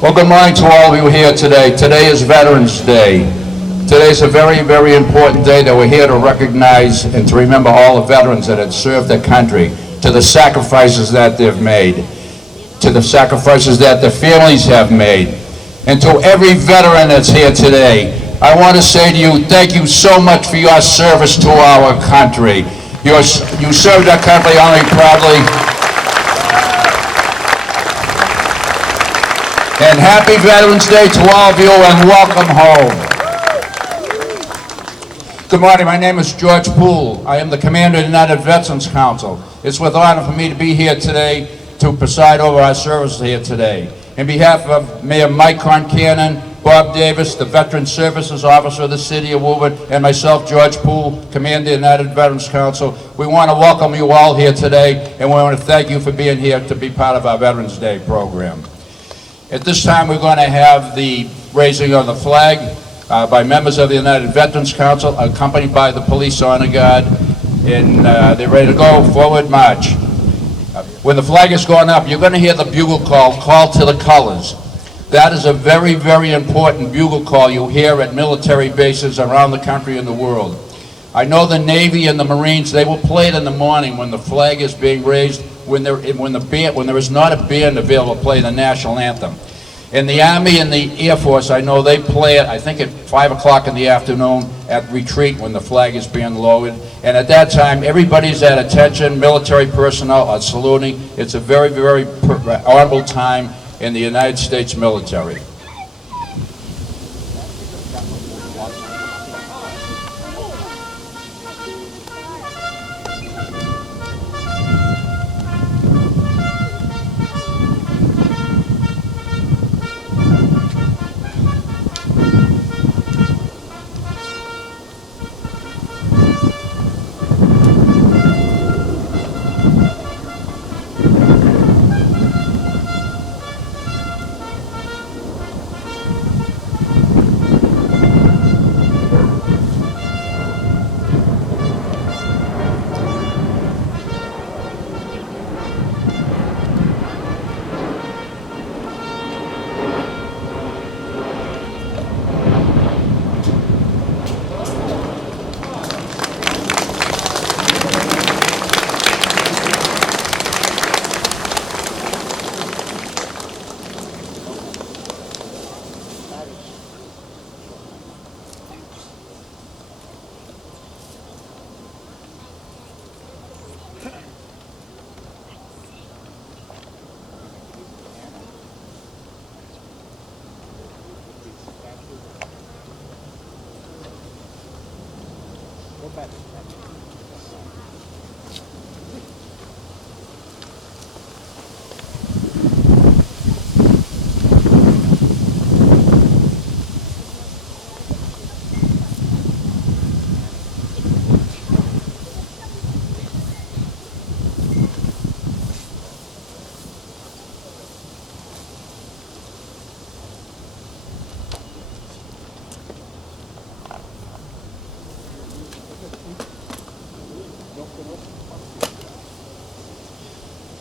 Well, good morning to all of you here today. Today is Veterans Day. Today is a very, very important day that we're here to recognize and to remember all the veterans that have served their country, to the sacrifices that they've made, to the sacrifices that their families have made. And to every veteran that's here today, I want to say to you, thank you so much for your service to our country. You served our country only proudly. And happy Veterans Day to all of you, and welcome home. Good morning, my name is George Poole. I am the Commander of the United Veterans Council. It's with honor for me to be here today to preside over our services here today. In behalf of Mayor Mike Concannon, Bob Davis, the Veteran Services Officer of the City of Woburn, and myself, George Poole, Commander of the United Veterans Council, we want to welcome you all here today, and we want to thank you for being here to be part of our Veterans Day program. At this time, we're going to have the raising of the flag by members of the United Veterans Council, accompanied by the Police Honor Guard, and they're ready to go. Forward march. When the flag is going up, you're going to hear the bugle call to the colors. That is a very, very important bugle call you hear at military bases around the country and the world. I know the Navy and the Marines, they will play it in the morning when the flag is being raised, when there is not a band available to play the national anthem. In the Army and the Air Force, I know they play it, I think at 5 o'clock in the afternoon at retreat when the flag is being lowered. And at that time, everybody's at attention, military personnel are saluting. It's a very, very honorable time in the United States military.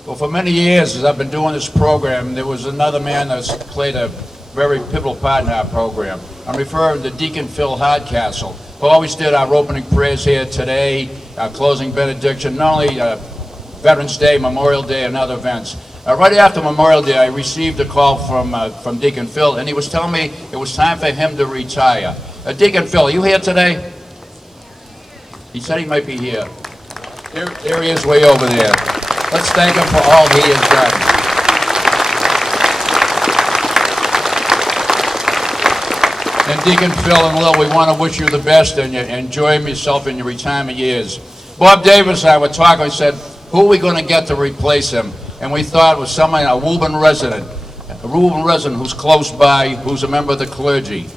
Well, for many years, as I've been doing this program, there was another man that's played a very pivotal part in our program. I'm referring to Deacon Phil Hardcastle, who always did our opening prayers here today, our closing benediction, not only Veterans Day, Memorial Day, and other events. Right after Memorial Day, I received a call from Deacon Phil, and he was telling me it was time for him to retire. Deacon Phil, are you here today? He said he might be here. There he is way over there. Let's thank him for all he has done. And Deacon Phil and Lil, we want to wish you the best and enjoy yourself in your retirement years. Bob Davis and I were talking, we said, who are we going to get to replace him? And we thought it was someone, a Woburn resident who's close by, who's a member of the clergy.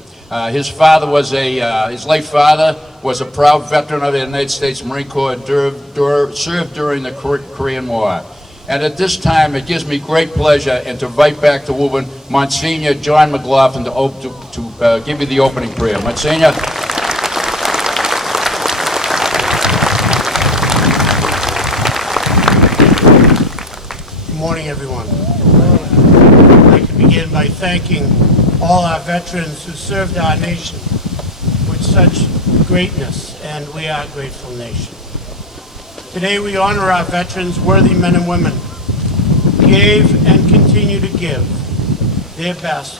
His father was his late father was a proud veteran of the United States Marine Corps, served during the Korean War. And at this time, it gives me great pleasure and to invite back to Woburn Monsignor John McLaughlin to give you the opening prayer. Monsignor. Good morning, everyone. I'd like to begin begin by thanking all our veterans who served our nation with such greatness, and we are a grateful nation. Today we honor our veterans, worthy men and women who gave and continue to give their best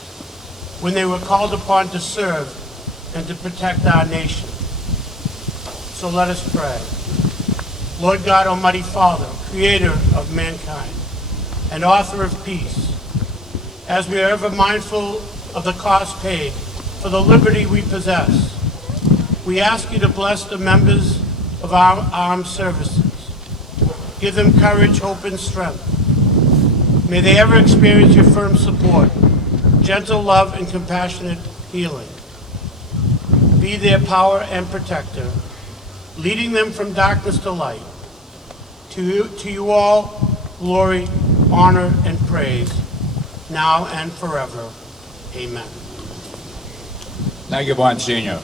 when they were called upon to serve and to protect our nation. So let us pray. Lord God, Almighty Father, creator of mankind and author of peace, as we are ever mindful of the cost paid for the liberty we possess, we ask you to bless the members of our armed services. Give them courage, hope, and strength. May they ever experience your firm support, gentle love, and compassionate healing. Be their power and protector, leading them from darkness to light. To you all, glory, honor, and praise, now and forever. Amen. Thank you, Monsignor.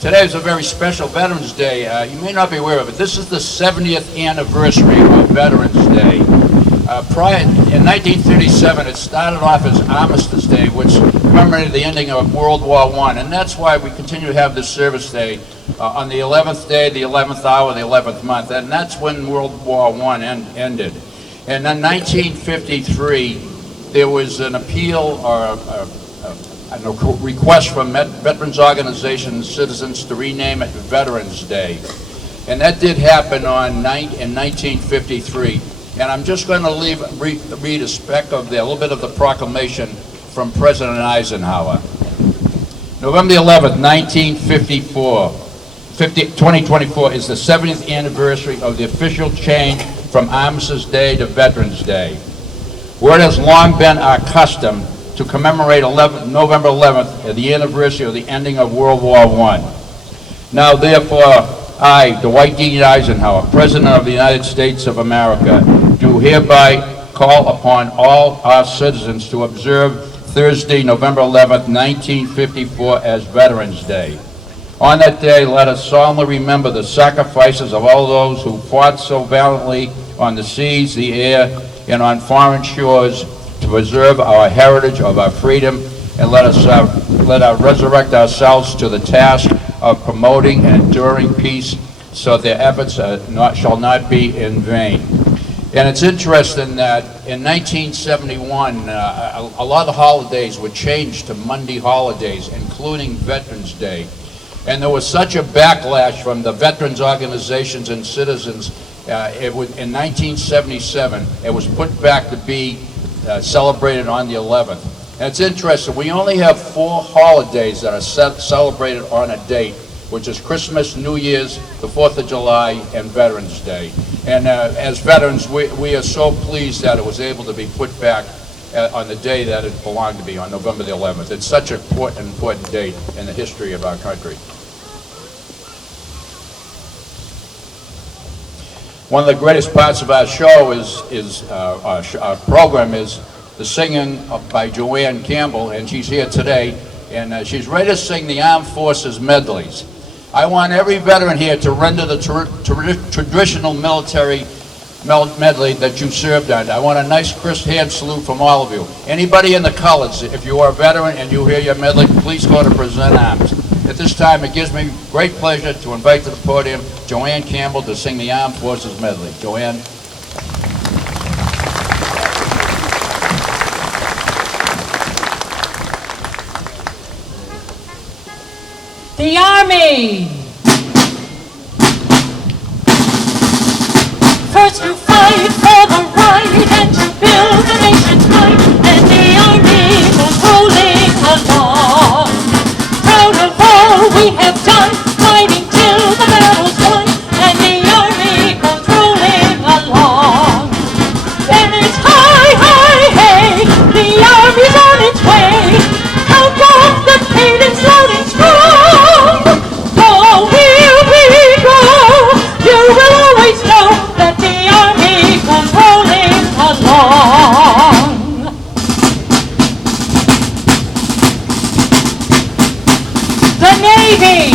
Today is a very special Veterans Day. You may not be aware of it. This is the 70th anniversary of Veterans Day. In 1937, it started off as Armistice Day, which commemorated the ending of World War I, and that's why we continue to have this service day on the 11th day, the 11th hour, the 11th month, and that's when World War I ended. And in 1953, there was an appeal or a request from veterans organizations, citizens, to rename it Veterans Day. And that did happen in 1953. And I'm just going to read a speck of a little bit of the proclamation from President Eisenhower. November 11th, 2024 is the 70th anniversary of the official change from Armistice Day to Veterans Day, where it has long been our custom to commemorate November 11th, the anniversary of the ending of World War I. Now, therefore, I, Dwight D. Eisenhower, President of the United States of America, do hereby call upon all our citizens to observe Thursday, November 11th, 1954 as Veterans Day. On that day, let us solemnly remember the sacrifices of all those who fought so valiantly on the seas, the air, and on foreign shores to preserve our heritage of our freedom, and let us resurrect ourselves to the task of promoting and enduring peace, so their efforts shall not be in vain. And it's interesting that in 1971, a lot of the holidays were changed to Monday holidays, including Veterans Day. And there was such a backlash from the veterans organizations and citizens. In 1977, it was put back to be celebrated on the 11th. And it's interesting, we only have 4 holidays that are celebrated on a date, which is Christmas, New Year's, the 4th of July, and Veterans Day. And as veterans, we are so pleased that it was able to be put back on the day that it belonged to be, on November the 11th. It's such an important date in the history of our country. One of the greatest parts of our show our program is the singing by Joanne Campbell, and she's here today, and she's ready to sing the Armed Forces medleys. I want every veteran here to render the traditional military medley that you served on. I want a nice crisp hand salute from all of you. Anybody in the colors, if you are a veteran and you hear your medley, please go to present arms. At this time, it gives me great pleasure to invite to the podium Joanne Campbell to sing the Armed Forces medley. Joanne. The Army! First to fight for the right and to build the nation's might, and the Army goes rolling along. Proud of all we have done, fighting till the battle's won, and the Army goes rolling along. And it's hi, hi, hey, the Army's on its way. Count off the cadence loud and strong. Oh, here we go. You will always know that the Army comes rolling along. The Navy.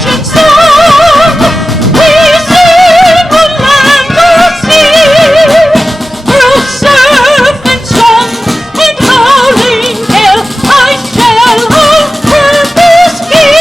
ancient song. We sing on land or sea, through surf and storm and howling gale. I shall hold this key.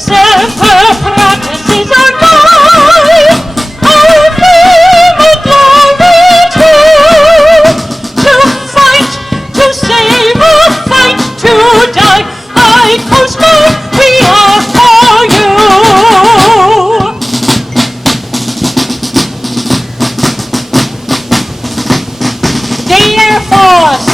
Sefer practices our life, our fame and glory too. To fight, to save, or fight, to die. I Coast Guard, we are for you. The Air Force.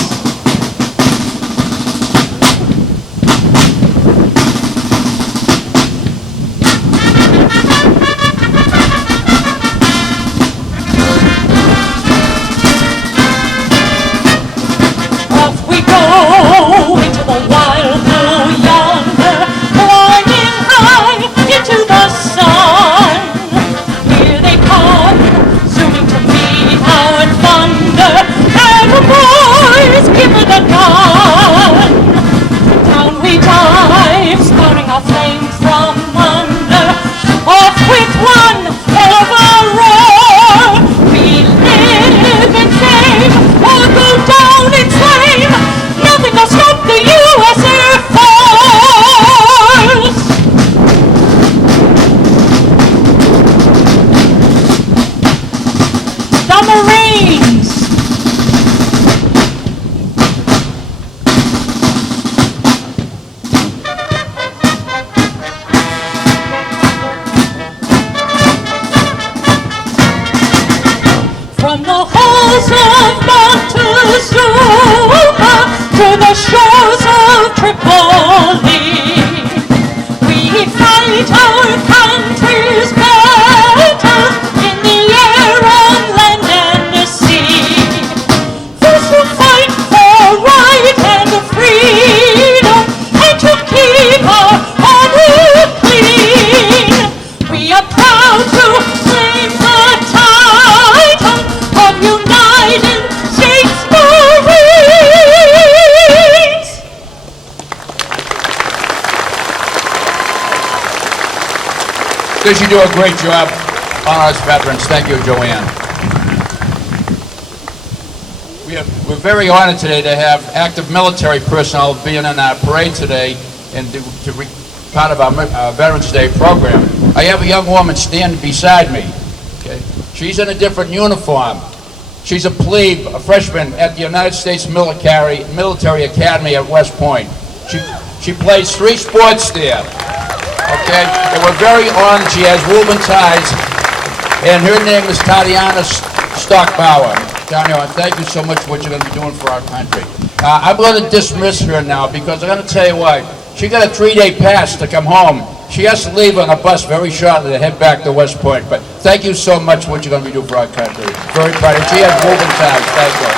Off we go into the wild blue yonder, flying high into the sun. Here they come, zooming to meet our thunder, and the boys give her the gun. Down we dive, spouting our flames from under, off with one hell of a roar. We live in fame, or go down in flame. Nothing will stop the U.S. Air Force. The Marines. From the halls of Montezuma to the shores of Tripoli, we fight our country's battles in the air, on land, and the sea. Those who fight for right and freedom, and to keep our honor clean. We are proud to claim the title of United States Marines. Because you do a great job on us veterans. Thank you, Joanne. We're very honored today to have active military personnel being in our parade today and to be part of our Veterans Day program. I have a young woman standing beside me. Okay, she's in a different uniform. She's a plebe, a freshman at the United States Military Academy at West Point. She plays 3 sports there. Okay, and we're very honored. She has woven ties, and her name is Tatiana Stockbauer. Tatiana, thank you so much for what you're going to be doing for our country. I'm going to dismiss her now because I'm going to tell you what. She got a 3-day pass to come home. She has to leave on a bus very shortly to head back to West Point. But thank you so much for what you're going to be doing for our country. Very proud. And she has woven ties. Thank you.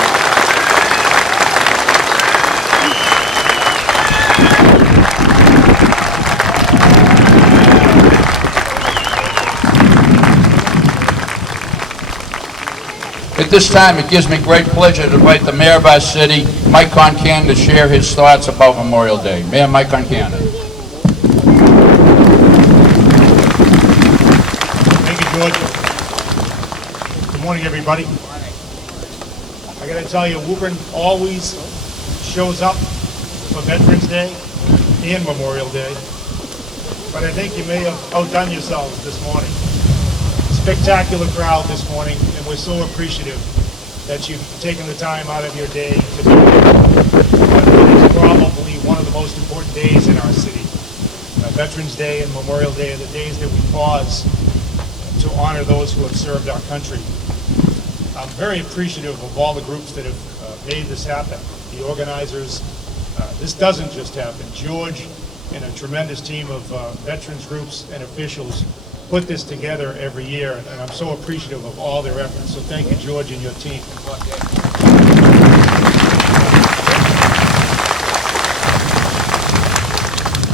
At this time, it gives me great pleasure to invite the mayor of our city, Mike Concan, to share his thoughts about Memorial Day. Mayor Mike Concan. Thank you, George. Good morning, everybody. I gotta tell you, Woburn always shows up for Veterans Day and Memorial Day, but I think you may have outdone yourselves this morning. Spectacular crowd this morning, and we're so appreciative that you've taken the time out of your day to be here. But it is probably one of the most important days in our city. Veterans Day and Memorial Day are the days that we pause to honor those who have served our country. I'm very appreciative of all the groups that have made this happen. The organizers, this doesn't just happen. George and a tremendous team of veterans groups and officials put this together every year, and I'm so appreciative of all their efforts. So thank you, George, and your team.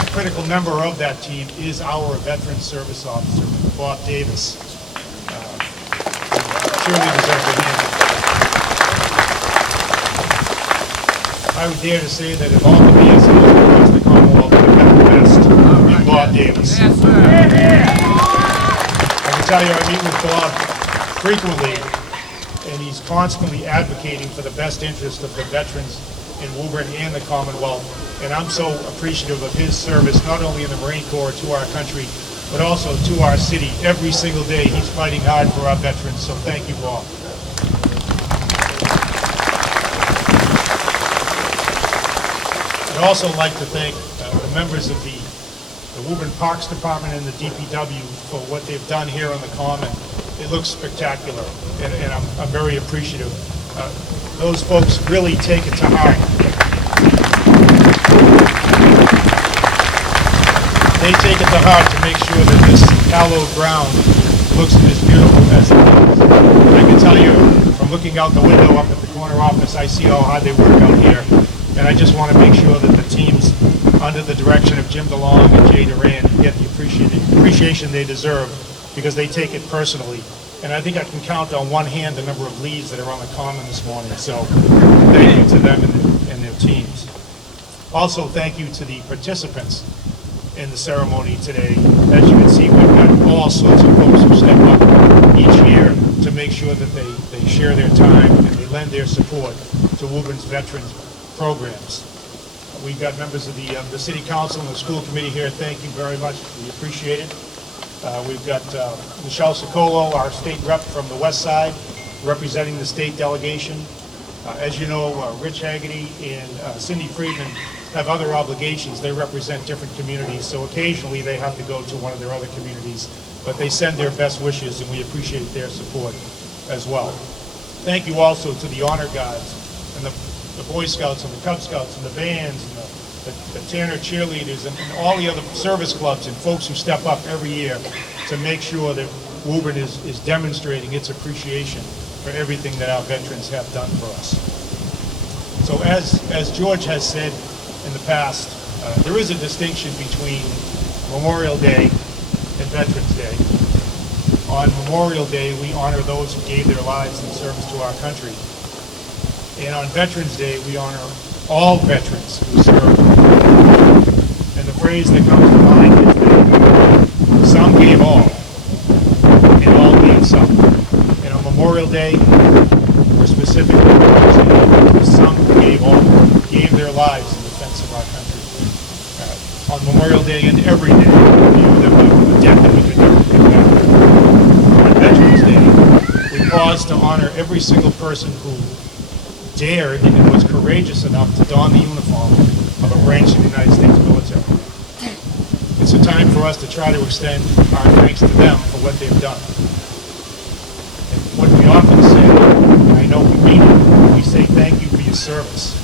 A critical member of that team is our Veteran Service Officer, Bob Davis. Surely deserves a hand. I would dare to say that if all the VSOs across the Commonwealth would have been the best, Bob Davis. Yes, sir. I can tell you, I meet with Bob frequently, and he's constantly advocating for the best interest of the veterans in Woburn and the Commonwealth. And I'm so appreciative of his service, not only in the Marine Corps to our country, but also to our city. Every single day, he's fighting hard for our veterans, so thank you, Bob. I'd also like to thank the members of the Woburn Parks Department and the DPW for what they've done here on the Common. It looks spectacular, and I'm very appreciative. Those folks really take it to heart. They take it to heart to make sure that this hallowed ground looks as beautiful as it does. And I can tell you, from looking out the window up at the corner office, I see how hard they work out here. And I just want to make sure that the teams, under the direction of Jim DeLong and Jay Duran, get the appreciation they deserve, because they take it personally. And I think I can count on one hand the number of leads that are on the Common this morning. So thank you to them and their teams. Also, thank you to the participants in the ceremony today. As you can see, we've got all sorts of folks who step up each year to make sure that they share their time and they lend their support to Woburn's veterans programs. We've got members of the City Council and the school committee here. Thank you very much. We appreciate it. We've got Michelle Sicolo, our state rep from the west side, representing the state delegation. As you know, Rich Haggerty and Cindy Friedman have other obligations. They represent different communities, so occasionally they have to go to one of their other communities, but they send their best wishes, and we appreciate their support as well. Thank you also to the Honor Guards and the Boy Scouts and the Cub Scouts and the bands and the Tanner cheerleaders and all the other service clubs and folks who step up every year to make sure that Woburn is demonstrating its appreciation for everything that our veterans have done for us. So as George has said in the past, there is a distinction between Memorial Day and Veterans Day. On Memorial Day, we honor those who gave their lives in service to our country. And on Veterans Day, we honor all veterans who served. And the phrase that comes to mind is that some gave all, and all gave some. And on Memorial Day, we're specifically saying some gave all, gave their lives in defense of our country. On Memorial Day and every day, we owe them a debt that we could never pay back. On Veterans Day, we pause to honor every single person who dared and was courageous enough to don the uniform of a branch of the United States military. It's a time for us to try to extend our thanks to them for what they've done. And what we often say, and I know we mean it, we say thank you for your service.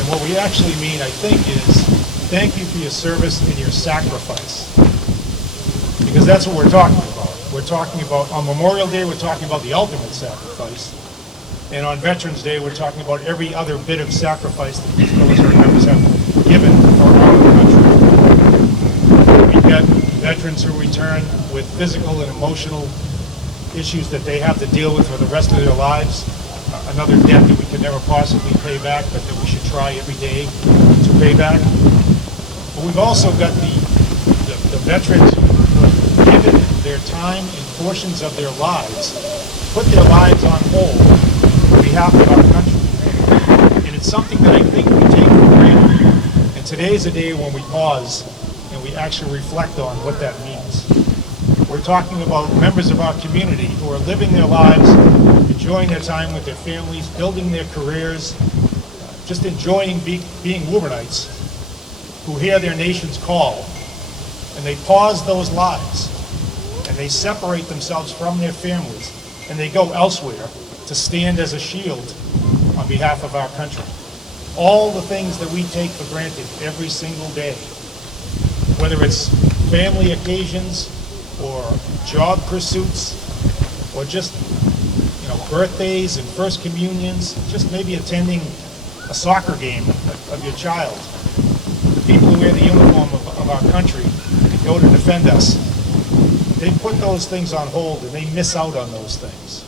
And what we actually mean, I think, is thank you for your service and your sacrifice. Because that's what we're talking about. We're talking about, on Memorial Day, we're talking about the ultimate sacrifice. And on Veterans Day, we're talking about every other bit of sacrifice that these military members have given for our country. We've got veterans who return with physical and emotional issues that they have to deal with for the rest of their lives. Another debt that we can never possibly pay back, but that we should try every day to pay back. But we've also got the veterans who have given their time and portions of their lives, put their lives on hold on behalf of our country. And it's something that I think we take for granted. And today is a day when we pause and we actually reflect on what that means. We're talking about members of our community who are living their lives, enjoying their time with their families, building their careers, just enjoying being Woburnites, who hear their nation's call, and they pause those lives, and they separate themselves from their families, and they go elsewhere to stand as a shield on behalf of our country. All the things that we take for granted every single day, whether it's family occasions or job pursuits or just birthdays and first communions, just maybe attending a soccer game of your child. The people who wear the uniform of our country and go to defend us, they put those things on hold and they miss out on those things.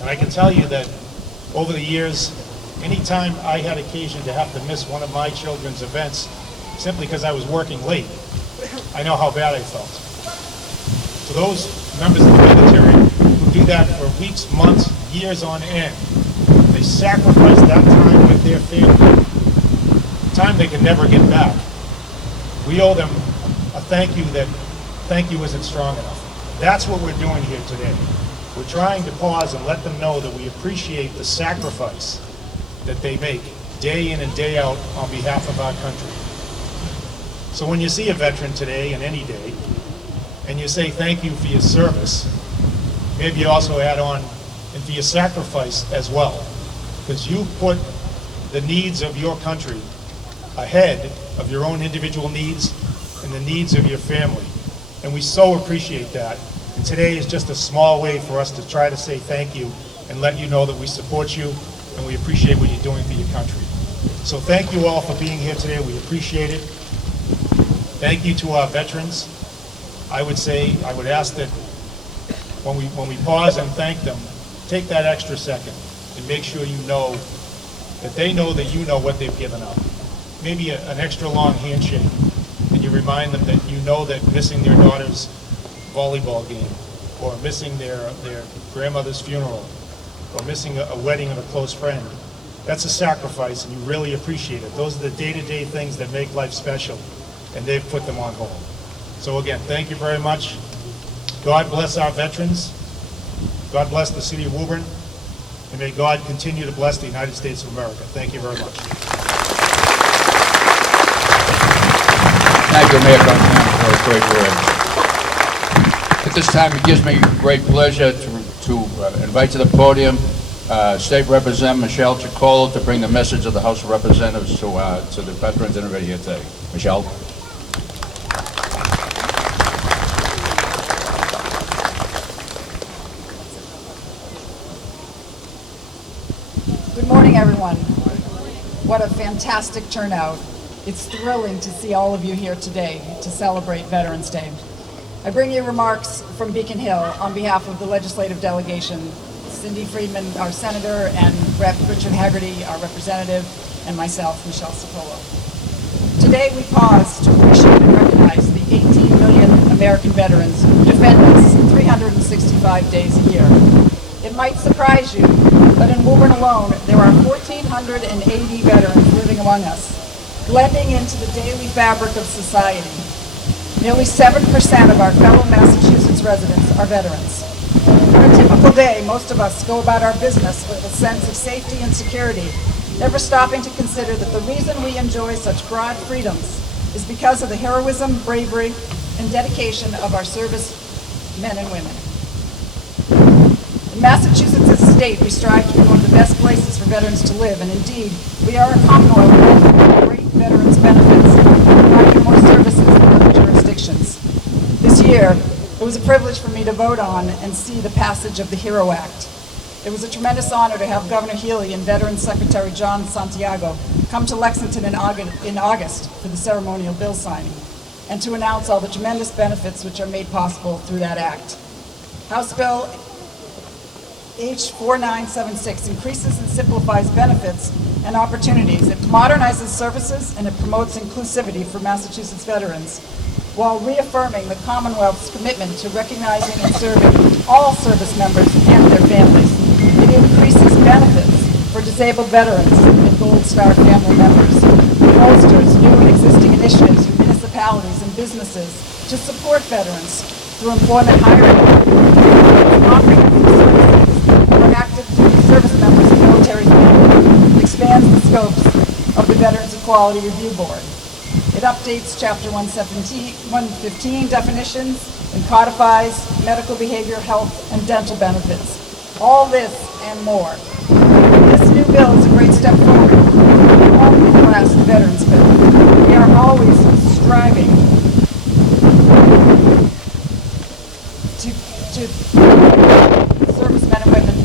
And I can tell you that over the years, anytime I had occasion to have to miss one of my children's events, simply because I was working late, I know how bad I felt. To those members of the military who do that for weeks, months, years on end, they sacrifice that time with their family, time they can never get back. We owe them a thank you isn't strong enough. That's what we're doing here today. We're trying to pause and let them know that we appreciate the sacrifice that they make day in and day out on behalf of our country. So when you see a veteran today and any day, and you say thank you for your service, maybe you also add on and for your sacrifice as well, because you put the needs of your country ahead of your own individual needs and the needs of your family. And we so appreciate that. And today is just a small way for us to try to say thank you and let you know that we support you and we appreciate what you're doing for your country. So thank you all for being here today. We appreciate it. Thank you to our veterans. I would ask that when we pause and thank them, take that extra second and make sure you know that they know that you know what they've given up. Maybe an extra long handshake, and you remind them that you know that missing their daughter's volleyball game, or missing their grandmother's funeral, or missing a wedding of a close friend, that's a sacrifice, and you really appreciate it. Those are the day-to-day things that make life special, and they've put them on hold. So again, thank you very much. God bless our veterans. God bless the city of Woburn. And may God continue to bless the United States of America. Thank you very much. Thank you, Mayor Concan, for those great words. At this time, it gives me great pleasure to invite to the podium State Representative Michelle Chicolo to bring the message of the House of Representatives to the veterans that are ready here today. Michelle. Good morning, everyone. What a fantastic turnout. It's thrilling to see all of you here today to celebrate Veterans Day. I bring you remarks from Beacon Hill on behalf of the legislative delegation, Cindy Friedman, our senator, and Rep. Richard Haggerty, our representative, and myself, Michelle Cipollo. Today we pause to appreciate and recognize the 18 million American veterans who defend us 365 days a year. It might surprise you, but in Woburn alone, there are 1,480 veterans living among us, blending into the daily fabric of society. Nearly 7% of our fellow Massachusetts residents are veterans. On a typical day, most of us go about our business with a sense of safety and security, never stopping to consider that the reason we enjoy such broad freedoms is because of the heroism, bravery, and dedication of our service men and women. In Massachusetts as a state, we strive to be one of the best places for veterans to live, and indeed, we are a commonwealth with great veterans benefits, providing more services than other jurisdictions. This year, it was a privilege for me to vote on and see the passage of the HERO Act. It was a tremendous honor to have Governor Healy and Veterans Secretary John Santiago come to Lexington in August for the ceremonial bill signing, and to announce all the tremendous benefits which are made possible through that act. House Bill H 4976 increases and simplifies benefits and opportunities. It modernizes services and it promotes inclusivity for Massachusetts veterans, while reaffirming the Commonwealth's commitment to recognizing and serving all service members and their families. It increases benefits for disabled veterans and Gold Star family members. It bolsters new and existing initiatives for municipalities and businesses to support veterans through employment hiring, comprehensive services for active duty service members and military families. It expands the scopes of the Veterans Equality Review Board. It updates Chapter 115 definitions and codifies medical, behavioral health, and dental benefits. All this and more. This new bill is a great step forward. All the last Veterans Bill. We are always striving to servicemen and women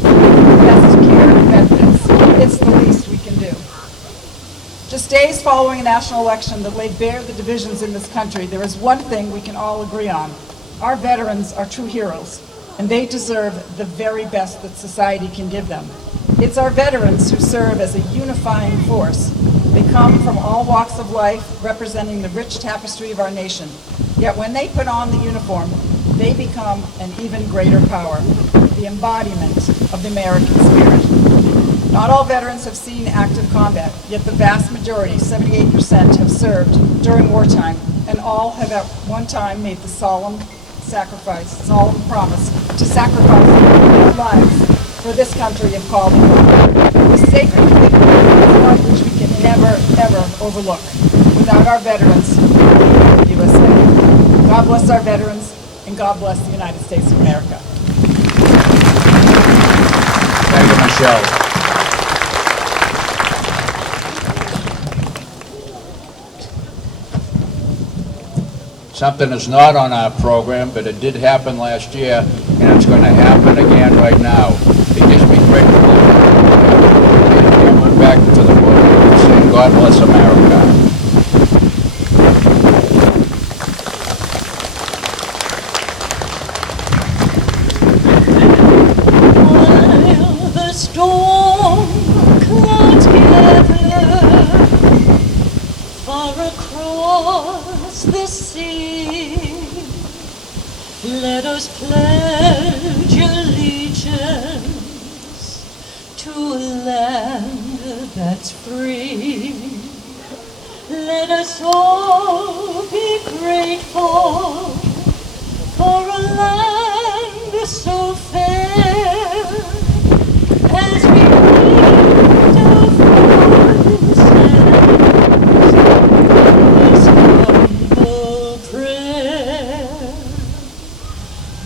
best care and benefits. It's the least we can do. Just days following a national election that laid bare the divisions in this country, there is one thing we can all agree on. Our veterans are true heroes, and they deserve the very best that society can give them. It's our veterans who serve as a unifying force. They come from all walks of life, representing the rich tapestry of our nation. Yet when they put on the uniform, they become an even greater power, the embodiment of the American spirit. Not all veterans have seen active combat, yet the vast majority, 78%, have served during wartime, and all have at one time made the solemn promise to sacrifice their lives for this country of calling. The sacred commitment is one which we can never, ever overlook. Without our veterans, we would be the USA. God bless our veterans, and God bless the United States of America. Thank you, Michelle. Something is not on our program, but it did happen last year, and it's going to happen again right now. It gives me great pleasure to move back to the podium and say, God bless America. While the storm clouds gather far across the sea, let us pledge allegiance to a land that's free. Let us all be grateful for a land so fair, as we lift our voices this humble prayer.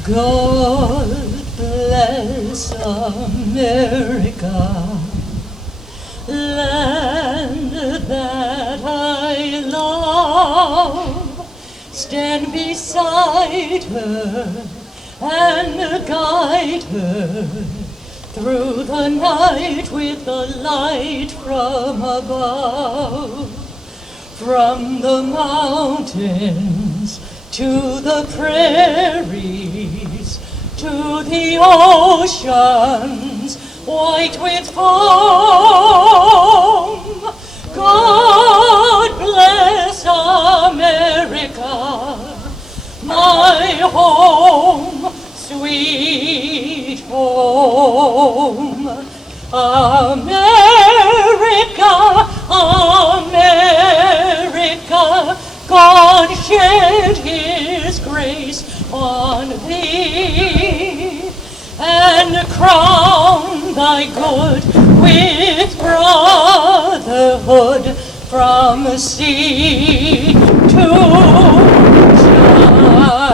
God bless America, land that I love. Stand beside her and guide her through the night with the light from above. From the mountains to the prairies, to the oceans white with foam. God bless America, my home, sweet home. America, America, God shed his grace on thee, and crown thy good with brotherhood from sea to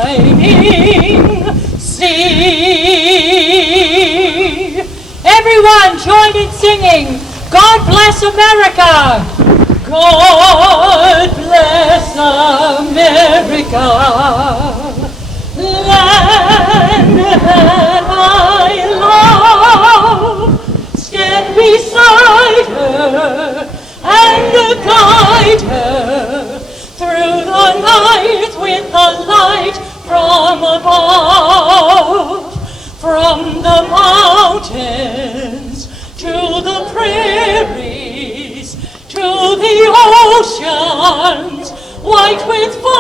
shining sea. Everyone join in singing, God bless America. God bless America, land that I love. Stand beside her and guide her through the night with the light from above. From the mountains to the prairies, to the oceans white with foam.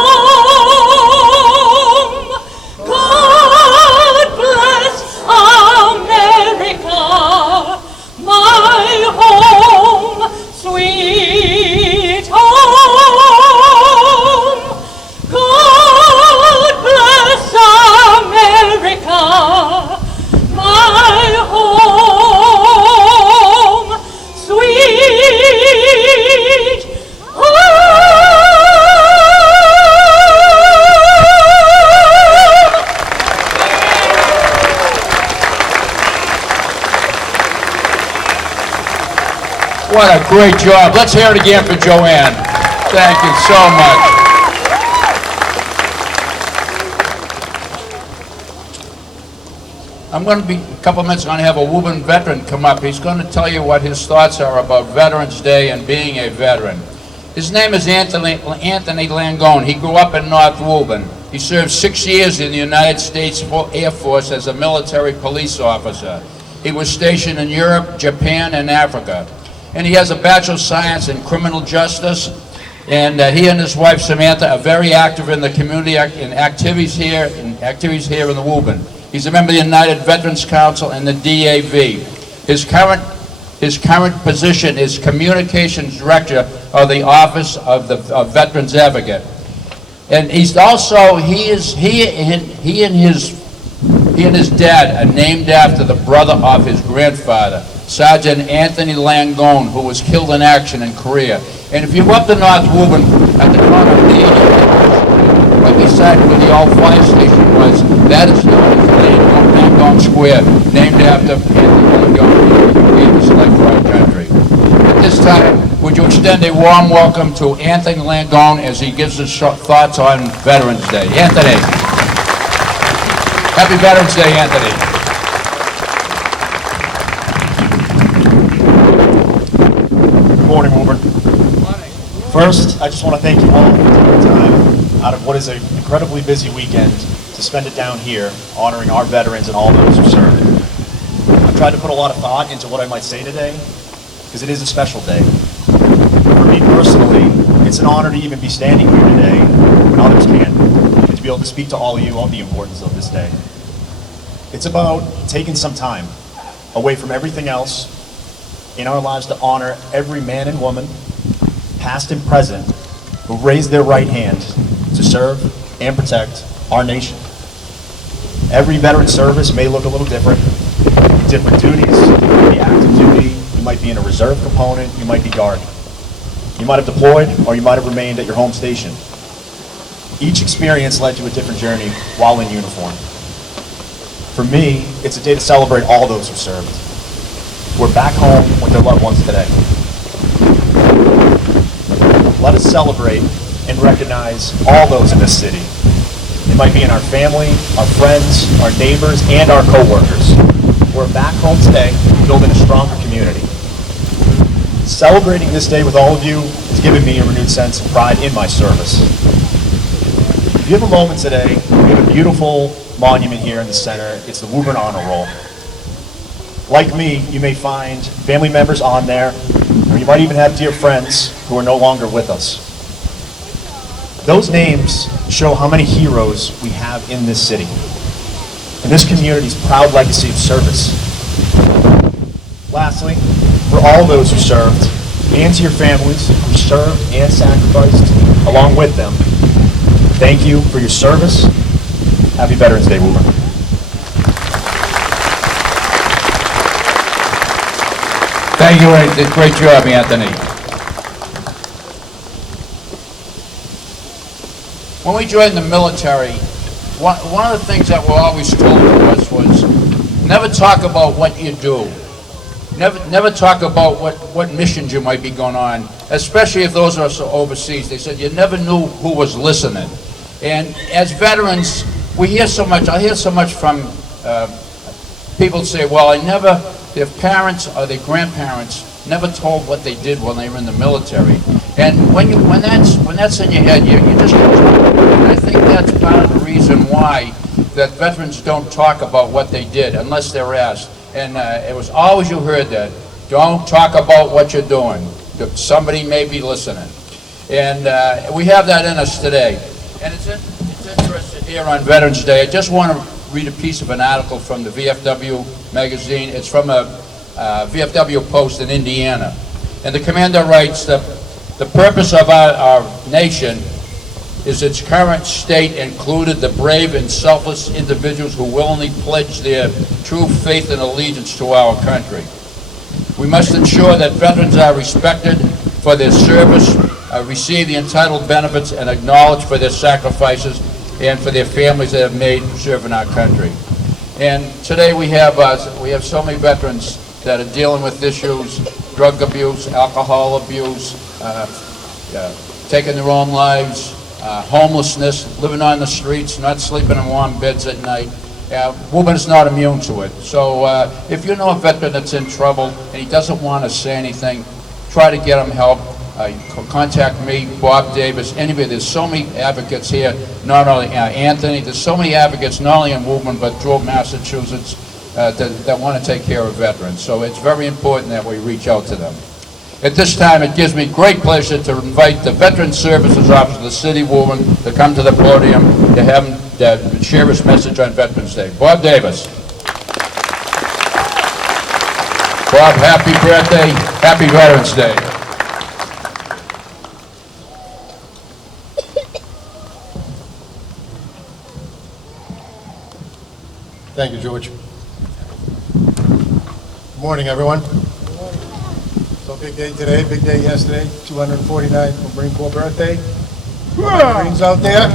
God bless America, my home, sweet home. God bless America, my home, sweet What a great job. Let's hear it again for Joanne. Thank you so much. I'm going to be, a couple minutes, going to have a Woburn veteran come up. He's going to tell you what his thoughts are about Veterans Day and being a veteran. His name is Anthony Langone. He grew up in North Woburn. He served 6 years in the United States Air Force as a military police officer. He was stationed in Europe, Japan, and Africa. And he has a Bachelor of Science in Criminal Justice And he and his wife Samantha are very active in the community in activities here in the Woburn. He's a member of the United Veterans Council and the DAV. His current position is Communications Director of the Office of the Veterans Advocate. And he's also, he and his dad are named after the brother of his grandfather, Sergeant Anthony Langone, who was killed in action in Korea. And if you go up to North Woburn, at the corner of the right beside where the old fire station was, that is known as Langone Square, named after Anthony Langone, who gave his life for our country. At this time, would you extend a warm welcome to Anthony Langone as he gives his thoughts on Veterans Day. Anthony. Happy Veterans Day, Anthony. Good morning, Woburn. First, I just want to thank you all for taking time out of what is an incredibly busy weekend to spend it down here honoring our veterans and all those who served. I've tried to put a lot of thought into what I might say today because it is a special day. For me personally, it's an honor to even be standing here today when others can't, and to be able to speak to all of you on the importance of this day. It's about taking some time away from everything else in our lives to honor every man and woman, past and present, who raised their right hand to serve and protect our nation. Every veteran service may look a little different. Different duties, you might be active duty, you might be in a reserve component, you might be guard. You might have deployed or you might have remained at your home station. Each experience led to a different journey while in uniform. For me, it's a day to celebrate all those who served. We're back home with their loved ones today. Let us celebrate and recognize all those in this city. It might be in our family, our friends, our neighbors, and our co-workers. We're back home today, building a stronger community. Celebrating this day with all of you has given me a renewed sense of pride in my service. If you have a moment today, we have a beautiful monument here in the center. It's the Woburn Honor Roll. Like me, you may find family members on there, or you might even have dear friends who are no longer with us. Those names show how many heroes we have in this city, and this community's proud legacy of service. Lastly, for all those who served, and to your families who served and sacrificed along with them, thank you for your service. Happy Veterans Day, Woburn. Thank you, and did a great job, Anthony. When we joined the military, one of the things that were always told to us was never talk about what you do. Never talk about what missions you might be going on, especially if those are overseas. They said you never knew who was listening. And as veterans, we hear so much. I hear so much from people say, well, their parents or their grandparents never told what they did when they were in the military. And when that's in your head, you just get trouble. And I think that's part of the reason why that veterans don't talk about what they did unless they're asked. And it was always you heard that. Don't talk about what you're doing. Somebody may be listening. And we have that in us today. And it's interesting here on Veterans Day. I just want to read a piece of an article from the VFW magazine. It's from a VFW post in Indiana. And the commander writes that the purpose of our nation is its current state included the brave and selfless individuals who willingly pledge their true faith and allegiance to our country. We must ensure that veterans are respected for their service, receive the entitled benefits, and acknowledged for their sacrifices and for their families that have made serving our country. And today we have so many veterans that are dealing with issues, drug abuse, alcohol abuse, taking their own lives, homelessness, living on the streets, not sleeping in warm beds at night. Woburn is not immune to it. So if you know a veteran that's in trouble and he doesn't want to say anything, try to get him help. Contact me, Bob Davis, anybody. There's so many advocates here, not only Anthony, there's so many advocates not only in Woburn but throughout Massachusetts that want to take care of veterans. So it's very important that we reach out to them. At this time, it gives me great pleasure to invite the Veteran Services Officer of the City of Woburn to come to the podium to have him share his message on Veterans Day. Bob Davis. Bob, happy birthday, happy Veterans Day. Thank you, George. Good morning, everyone. So big day today, big day yesterday, 249th Marine Corps birthday. Marines out there.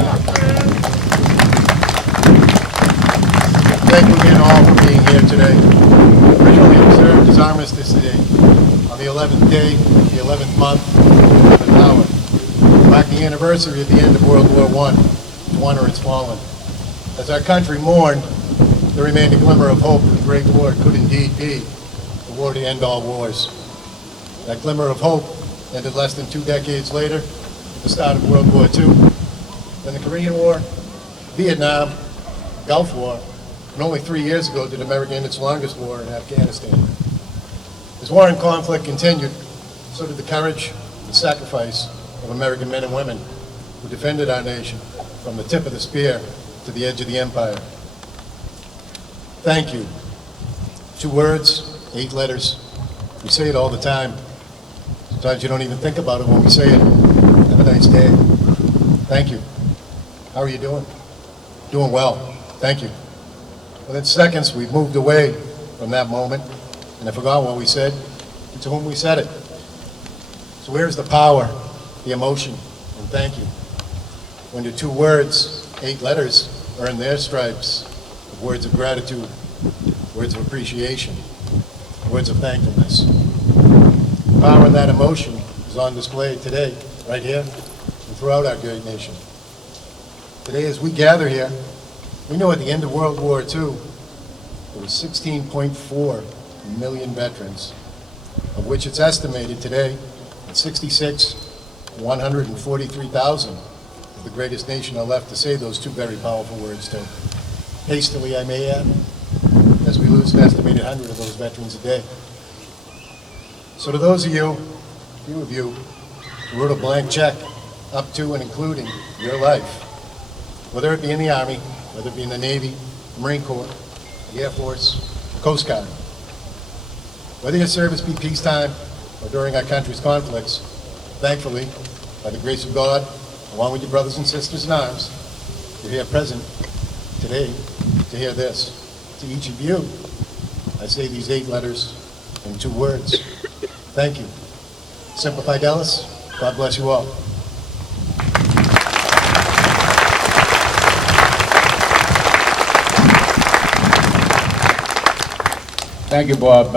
Thank you again all for being here today. Originally observed as Armistice Day on the 11th day, the 11th month, the 11th hour. Mark the anniversary of the end of World War I, to honor its fallen. As our country mourned, there remained a glimmer of hope that the Great War could indeed be the war to end all wars. That glimmer of hope ended less than 2 decades later, at the start of World War II. Then the Korean War, Vietnam, Gulf War, and only 3 years ago did America end its longest war in Afghanistan. As war and conflict continued, so did the courage and sacrifice of American men and women who defended our nation from the tip of the spear to the edge of the empire. Thank you. 2 words, 8 letters. We say it all the time. Sometimes you don't even think about it when we say it. Have a nice day. Thank you. How are you doing? Doing well. Thank you. Within seconds, we've moved away from that moment, and I forgot what we said, and to whom we said it. So where's the power, the emotion, and thank you? When the 2 words, 8 letters, earn their stripes of words of gratitude, words of appreciation, words of thankfulness. The power of that emotion is on display today, right here, and throughout our great nation. Today, as we gather here, we know at the end of World War II, there were 16.4 million veterans, of which it's estimated today that 143,000 of the greatest nation are left to say those 2 very powerful words to. Hastily, I may add, as we lose an estimated 100 of those veterans a day. So to those of you, few of you, who wrote a blank check up to and including your life, whether it be in the Army, whether it be in the Navy, the Marine Corps, the Air Force, the Coast Guard, whether your service be peacetime or during our country's conflicts, thankfully, by the grace of God, along with your brothers and sisters in arms, you're here present today to hear this. To each of you, I say these 8 letters in 2 words. Thank you. Semper Fidelis. God bless you all. Thank you, Bob.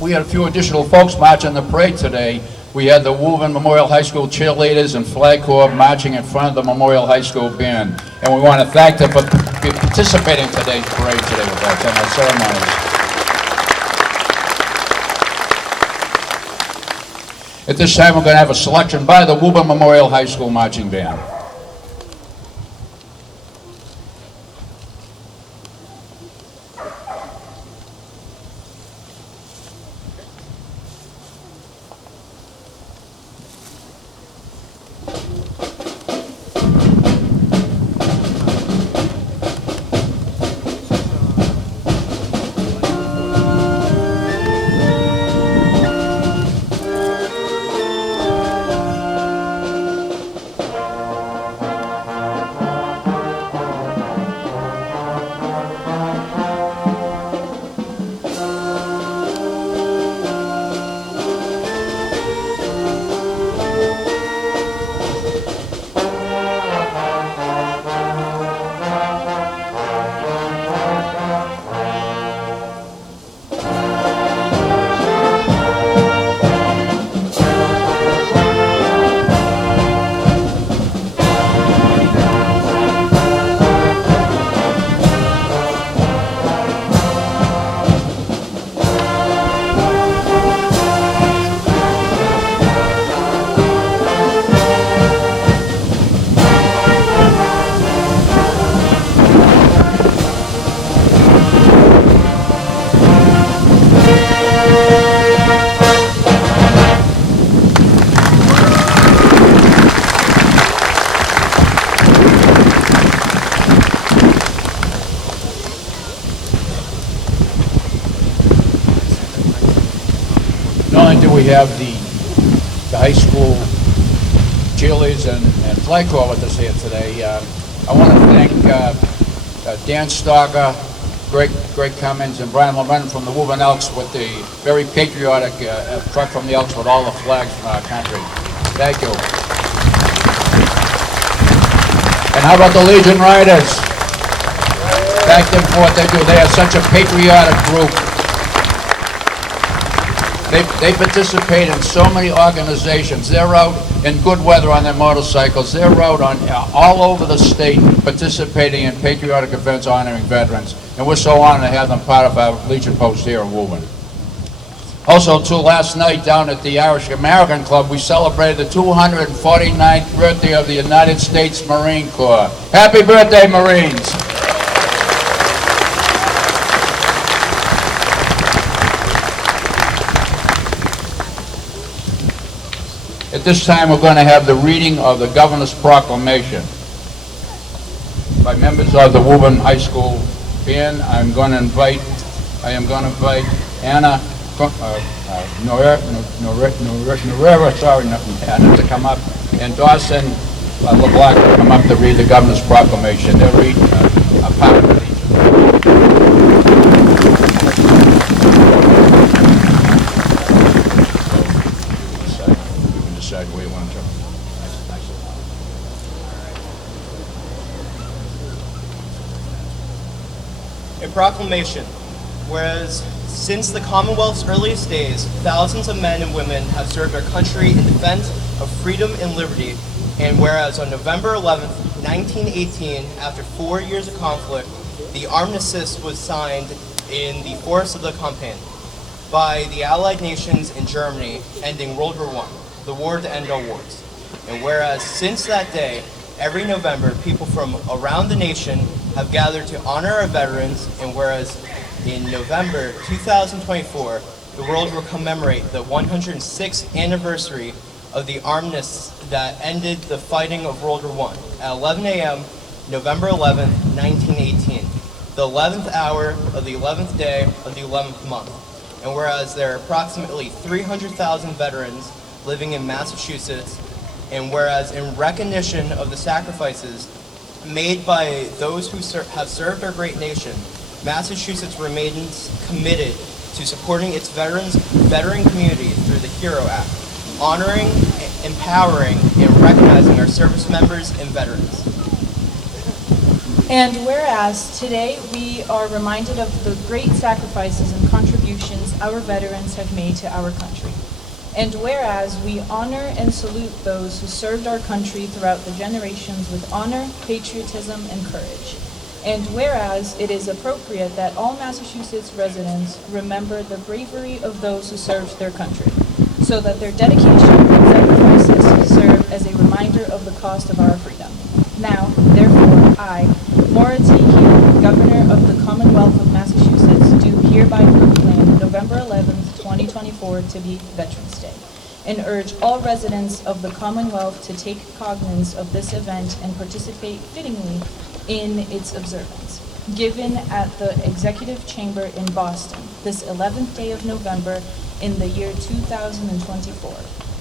We had a few additional folks marching the parade today. We had the Woburn Memorial High School cheerleaders and Flag Corps marching in front of the Memorial High School band. And we want to thank them for participating in today's parade today with us and our ceremonies. At this time, we're going to have a selection by the Woburn Memorial High School Marching Band. we have the high school cheerleaders and flag corps with us here today. I want to thank Dan Stalker, Greg Cummins, and Brian Loren from the Woburn Elks with the very patriotic truck from the Elks with all the flags from our country. Thank you. And how about the Legion Riders? Thank them for what they do. They are such a patriotic group. They participate in so many organizations. They're out in good weather on their motorcycles. They're out on all over the state participating in patriotic events honoring veterans. And we're so honored to have them part of our Legion Post here in Woburn. Also, too, last night down at the Irish American Club, we celebrated the 249th birthday of the United States Marine Corps. Happy birthday, Marines! At this time, we're going to have the reading of the Governor's Proclamation by members of the Woburn High School band. I am going to invite Anna Anna to come up, and Dawson LeBlanc to come up to read the Governor's Proclamation. They'll read a part of it each. Decide where you want to. A proclamation. Whereas since the Commonwealth's earliest days, thousands of men and women have served our country in defense of freedom and liberty, and whereas on November 11th, 1918, after 4 years of conflict, the armistice was signed in the Forest of the Campagne by the Allied nations in Germany, ending World War I, the war to end all wars. And whereas since that day, every November, people from around the nation have gathered to honor our veterans, and whereas in November 2024, the world will commemorate the 106th anniversary of the armistice that ended the fighting of World War I at 11 a.m., November 11th, 1918, the 11th hour of the 11th day of the 11th month. And whereas there are approximately 300,000 veterans living in Massachusetts, and whereas in recognition of the sacrifices made by those who have served our great nation, Massachusetts remains committed to supporting its veteran community through the HERO Act, honoring, empowering, and recognizing our service members and veterans. And whereas today we are reminded of the great sacrifices and contributions our veterans have made to our country. And whereas we honor and salute those who served our country throughout the generations with honor, patriotism, and courage. And whereas it is appropriate that all Massachusetts residents remember the bravery of those who served their country, so that their dedication and sacrifices serve as a reminder of the cost of our freedom. Now, therefore, I, Maura T. Healy, Governor of the Commonwealth of Massachusetts, do hereby proclaim November 11th, 2024 to be Veterans Day, and urge all residents of the Commonwealth to take cognizance of this event and participate fittingly in its observance. Given at the Executive Chamber in Boston, this 11th day of November in the year 2024,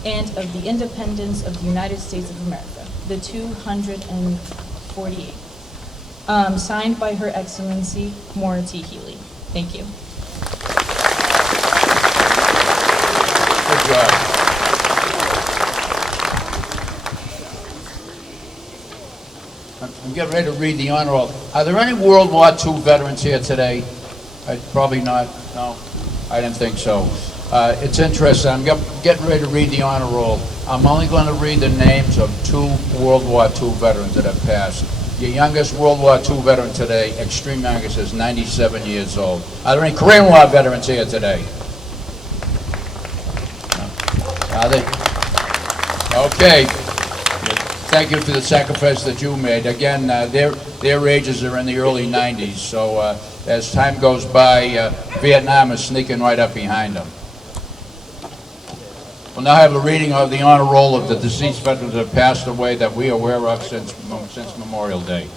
and of the independence of the United States of America, the 248. Signed by Her Excellency Maura T. Healy. Thank you. Good job. I'm getting ready to read the honor roll. Are there any World War II veterans here today? Probably not. No, I didn't think so. It's interesting. I'm getting ready to read the honor roll. I'm only going to read the names of 2 World War II veterans that have passed. Your youngest World War II veteran today, extreme youngest, is 97 years old. Are there any Korean War veterans here today? No. Are they? Okay. Thank you for the sacrifice that you made. Again, their ages are in the early 90s, so as time goes by, Vietnam is sneaking right up behind them. We'll now have a reading of the honor roll of the deceased veterans that have passed away that we are aware of since Memorial Day.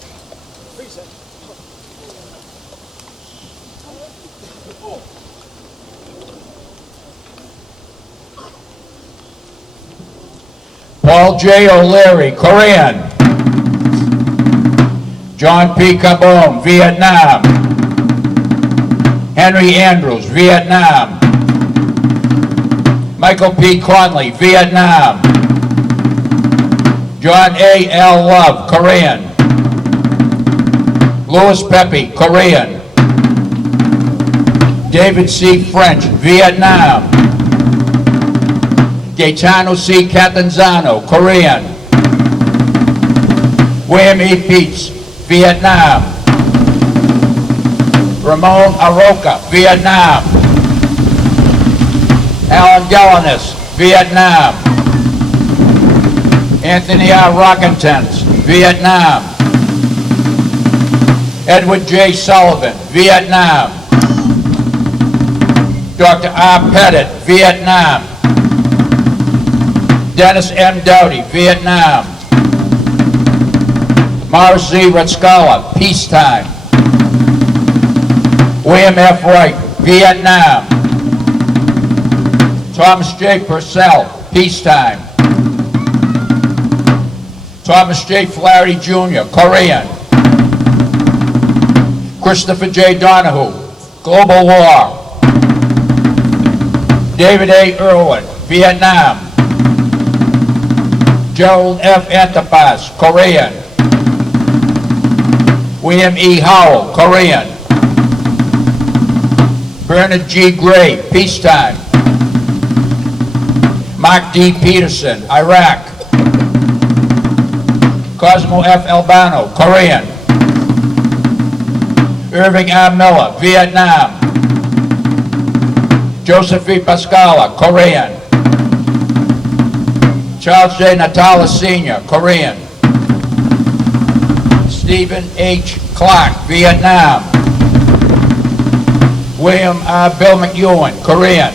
Paul J. O'Leary, Korean. John P. Cabone, Vietnam. Henry Andrews, Vietnam. Michael P. Conley, Vietnam. John A. L. Love, Korean. Louis Pepe, Korean. David C. French, Vietnam. Gaetano C. Catanzano, Korean. William E. Peets, Vietnam. Ramon Aroca, Vietnam. Alan Galanis, Vietnam. Anthony R. Rockentens, Vietnam. Edward J. Sullivan, Vietnam. Dr. R. Pettit, Vietnam. Dennis M. Doughty, Vietnam. Morris Z. Ratzkala, peacetime. William F. Wright, Vietnam. Thomas J. Purcell, peacetime. Thomas J. Flaherty Jr., Korean. Christopher J. Donahue, global war. David A. Irwin, Vietnam. Gerald F. Antipas, Korean. William E. Howell, Korean. Bernard G. Gray, peacetime. Mark D. Peterson, Iraq. Cosmo F. Albano, Korean. Irving R. Miller, Vietnam. Joseph E. Pascala, Korean. Charles J. Natala Sr., Korean. Stephen H. Clark, Vietnam. William R. Bill McEwen, Korean.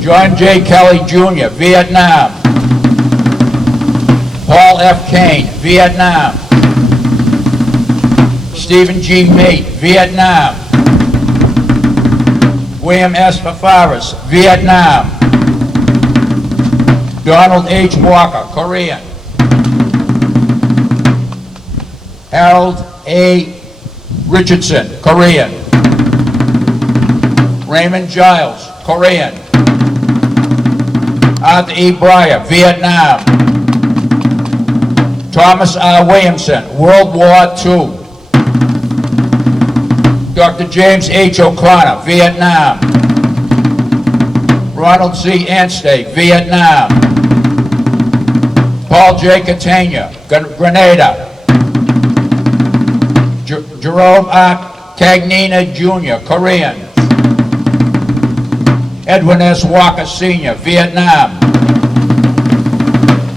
John J. Kelly Jr., Vietnam. Paul F. Kane, Vietnam. Stephen G. Mate, Vietnam. William S. Fafaris, Vietnam. Donald H. Walker, Korean. Harold A. Richardson, Korean. Raymond Giles, Korean. Arthur E. Breyer, Vietnam. Thomas R. Williamson, World War II. Dr. James H. O'Connor, Vietnam. Ronald C. Anstey, Vietnam. Paul J. Catania, Grenada. Jerome R. Cagnina Jr., Korean. Edwin S. Walker Sr., Vietnam.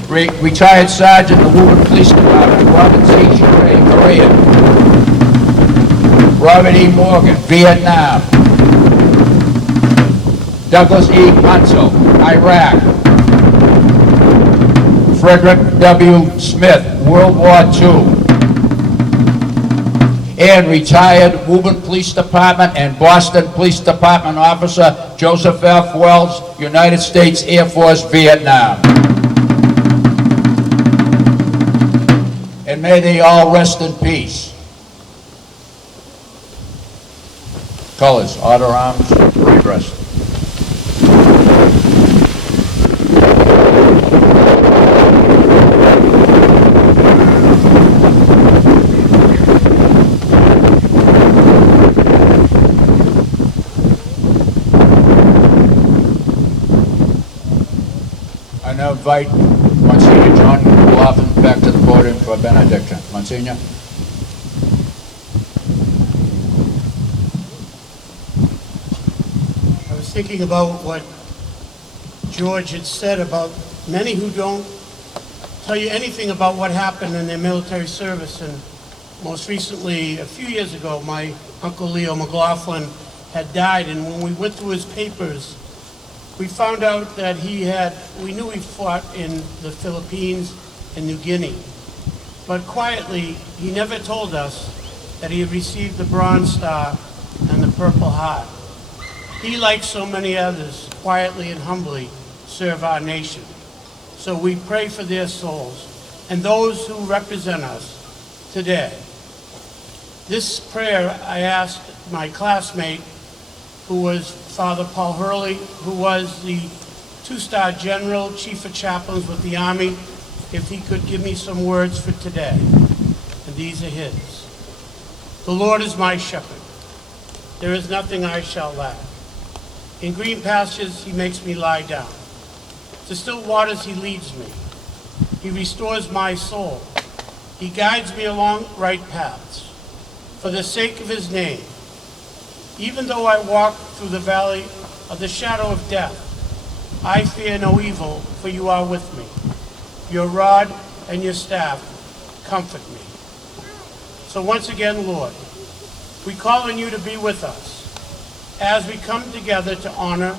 Retired Sergeant of the Woburn Police Department, Robert C. Sherry, Korean. Robert E. Morgan, Vietnam. Douglas E. Punzel, Iraq. Frederick W. Smith, World War II. And retired Woburn Police Department and Boston Police Department officer Joseph F. Wells, United States Air Force, Vietnam. And may they all rest in peace. Colors, Order Arms, Parade Rest. I now invite Monsignor John McLaughlin back to the podium for benediction. Monsignor? I was thinking about what George had said about many who don't tell you anything about what happened in their military service. And most recently, a few years ago, my Uncle Leo McLaughlin had died. And when we went through his papers, we found out that we knew he fought in the Philippines and New Guinea. But quietly, he never told us that he had received the Bronze Star and the Purple Heart. He, like so many others, quietly and humbly served our nation. So we pray for their souls and those who represent us today. This prayer I asked my classmate, who was Father Paul Hurley, who was the two-star general, chief of chaplains with the Army, if he could give me some words for today. And these are his. The Lord is my shepherd. There is nothing I shall lack. In green pastures he makes me lie down. To still waters he leads me. He restores my soul. He guides me along right paths. For the sake of his name, even though I walk through the valley of the shadow of death, I fear no evil, for you are with me. Your rod and your staff comfort me. So once again, Lord, we call on you to be with us as we come together to honor,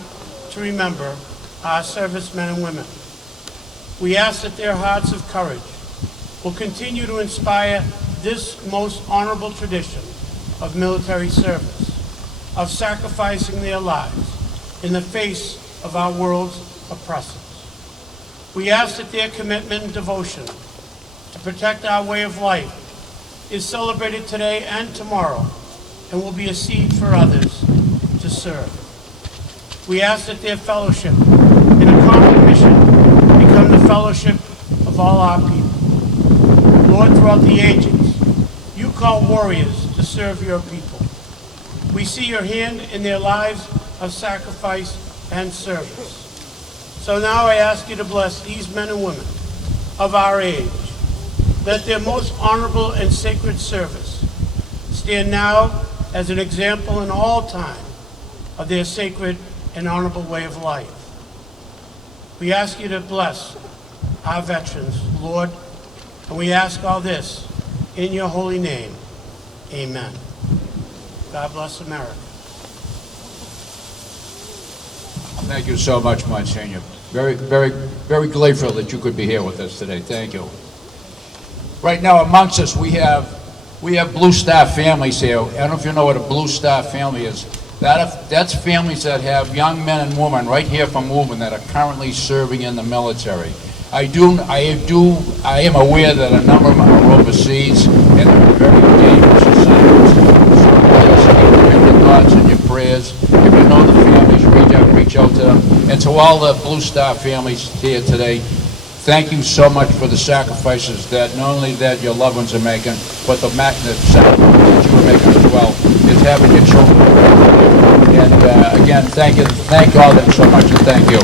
to remember our servicemen and women. We ask that their hearts of courage will continue to inspire this most honorable tradition of military service, of sacrificing their lives in the face of our world's oppressors. We ask that their commitment and devotion to protect our way of life is celebrated today and tomorrow and will be a seed for others to serve. We ask that their fellowship in a common mission become the fellowship of all our people. Lord, throughout the ages, you call warriors to serve your people. We see your hand in their lives of sacrifice and service. So now I ask you to bless these men and women of our age. Let their most honorable and sacred service stand now as an example in all time of their sacred and honorable way of life. We ask you to bless our veterans, Lord, and we ask all this in your holy name. Amen. God bless America. Thank you so much, Monsignor. Very, very, very grateful that you could be here with us today. Thank you. Right now amongst us, we have Blue Star families here. I don't know if you know what a Blue Star family is. That's families that have young men and women right here from Woburn that are currently serving in the military. I am aware that a number of them are overseas and they're very dangerous assignments. So please keep them in your thoughts and your prayers. If you know the families, reach out to them. And to all the Blue Star families here today, thank you so much for the sacrifices that not only that your loved ones are making, but the sacrifices that you are making as well, is having your children around you. And again, thank all of them so much, and thank you.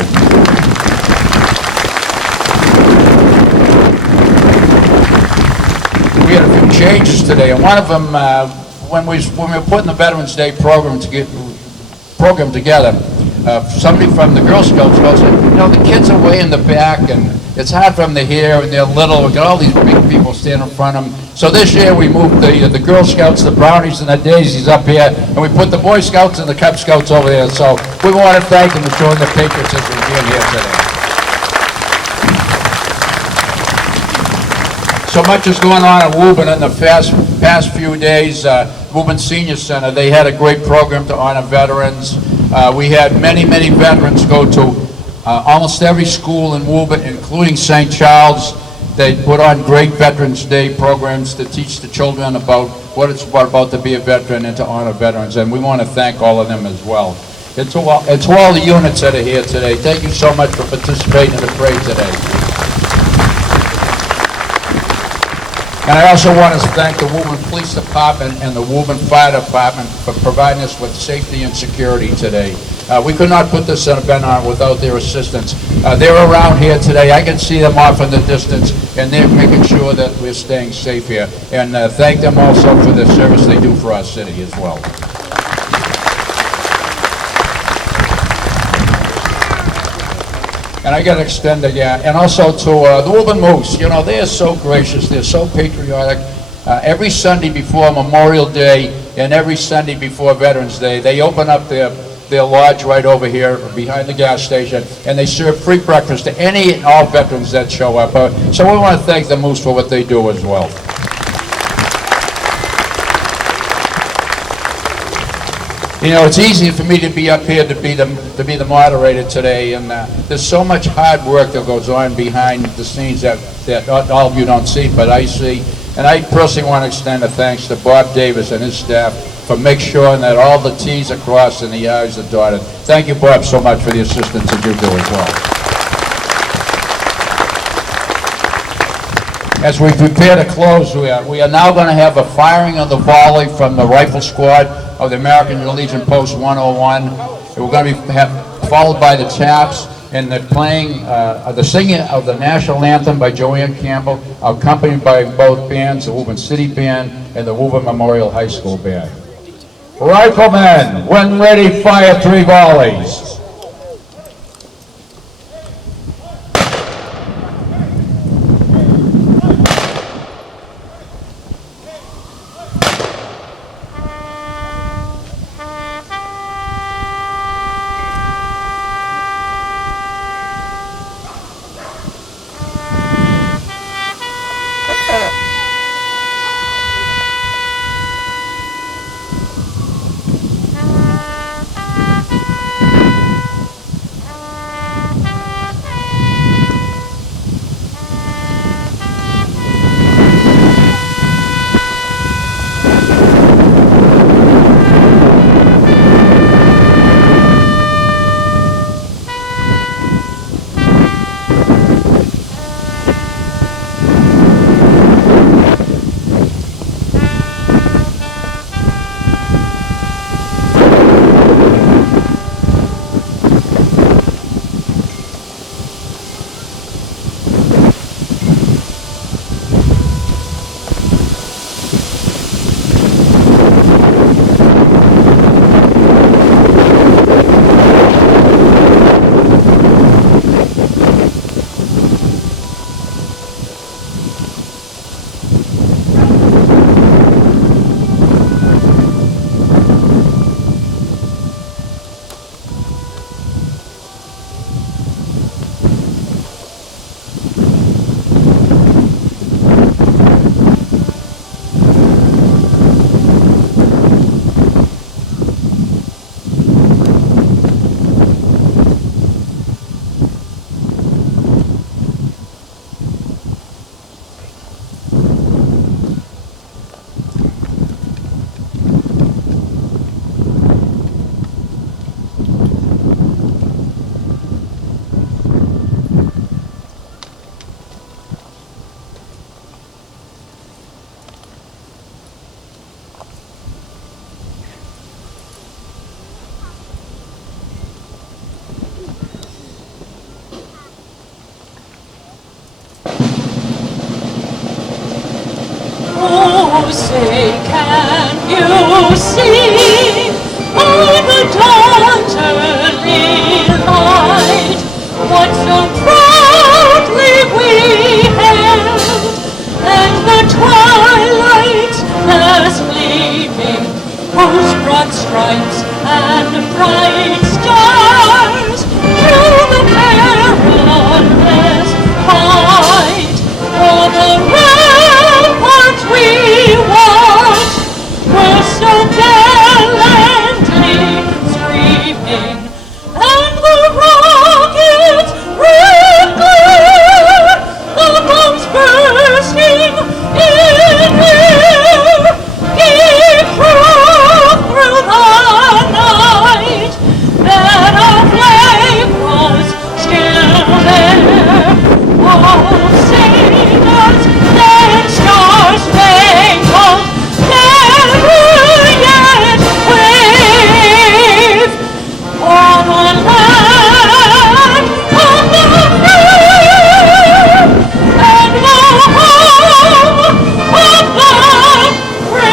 We had a few changes today, and one of them, when we were putting the Veterans Day program together, somebody from the Girl Scouts said, you know, the kids are way in the back, and it's hard for them to hear, and they're little. We got all these big people standing in front of them. So this year we moved the Girl Scouts, the Brownies, and the Daisies up here, and we put the Boy Scouts and the Cub Scouts over there. So we want to thank them for showing their patriotism being here today. So much is going on in Woburn in the past few days. Woburn Senior Center, they had a great program to honor veterans. We had many veterans go to almost every school in Woburn, including St. Charles. They put on great Veterans Day programs to teach the children about what it's about to be a veteran and to honor veterans, and we want to thank all of them as well. And to all the units that are here today, thank you so much for participating in the parade today. And I also want to thank the Woburn Police Department and the Woburn Fire Department for providing us with safety and security today. We could not put this event on without their assistance. They're around here today. I can see them off in the distance, and they're making sure that we're staying safe here. And thank them also for the service they do for our city as well. And I got to extend it, and also to the Woburn Moose. You know, they are so gracious. They're so patriotic. Every Sunday before Memorial Day and every Sunday before Veterans Day, they open up their lodge right over here behind the gas station, and they serve free breakfast to any and all veterans that show up. So we want to thank the Moose for what they do as well. You know, it's easy for me to be up here to be the moderator today, and there's so much hard work that goes on behind the scenes that all of you don't see, but I see. And I personally want to extend a thanks to Bob Davis and his staff for making sure that all the T's are crossed and the I's are dotted. Thank you, Bob, so much for the assistance that you do as well. As we prepare to close, we are now going to have a firing of the volley from the rifle squad of the American Legion Post 101. We're going to be followed by the Taps and the playing, the singing of the national anthem by Joanne Campbell, accompanied by both bands, the Woburn City Band and the Woburn Memorial High School Band. Riflemen, when ready, fire 3 volleys. Oh, say, can you see by the dawn's early light what so proudly we held, and the twilight's last gleaming, whose broad stripes and bright stars through the perilous fight for the ramparts we watched were so gallantly streaming, and the rockets red glare, the bombs bursting in air, gave proof through the night that our flag was still there. Oh, sing us then star-spangled never yet wave o'er the land of the free and the home of the brave.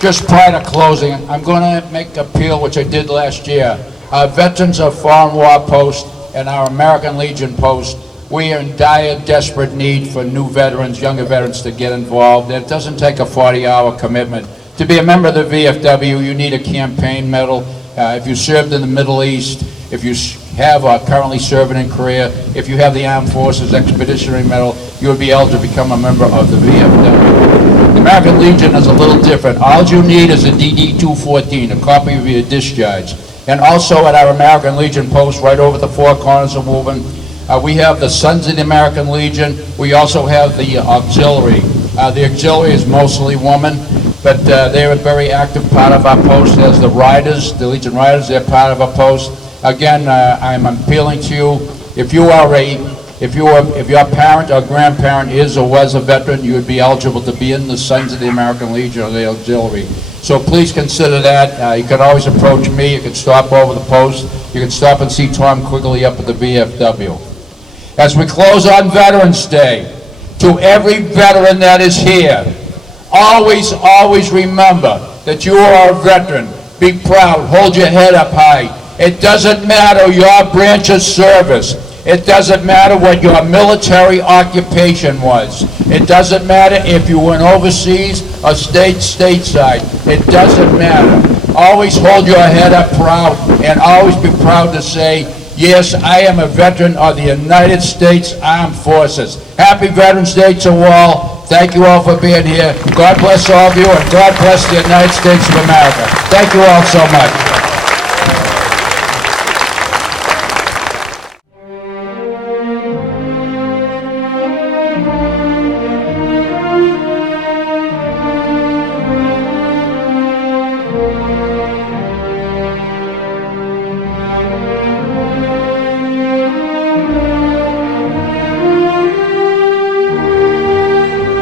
Just prior to closing, I'm going to make an appeal, which I did last year. Our Veterans of Foreign War Post and our American Legion Post, we are in dire, desperate need for new veterans, younger veterans to get involved. It doesn't take a 40-hour commitment. To be a member of the VFW, you need a campaign medal. If you served in the Middle East, if you have or are currently serving in Korea, if you have the Armed Forces Expeditionary Medal, you would be eligible to become a member of the VFW. The American Legion is a little different. All you need is a DD-214, a copy of your discharge. And also at our American Legion post right over the Four Corners of Woburn, we have the Sons of the American Legion. We also have the auxiliary. The auxiliary is mostly women, but they're a very active part of our post as the Riders, the Legion Riders, they're part of our post. Again, I'm appealing to you, if your parent or grandparent is or was a veteran, you would be eligible to be in the Sons of the American Legion or the auxiliary. So please consider that. You can always approach me. You can stop over the post. You can stop and see Tom Quigley up at the VFW. As we close on Veterans Day, to every veteran that is here, always, always remember that you are a veteran. Be proud. Hold your head up high. It doesn't matter your branch of service. It doesn't matter what your military occupation was. It doesn't matter if you went overseas or stateside. It doesn't matter. Always hold your head up proud and always be proud to say, yes, I am a veteran of the United States Armed Forces. Happy Veterans Day to all. Thank you all for being here. God bless all of you, and God bless the United States of America. Thank you all so much.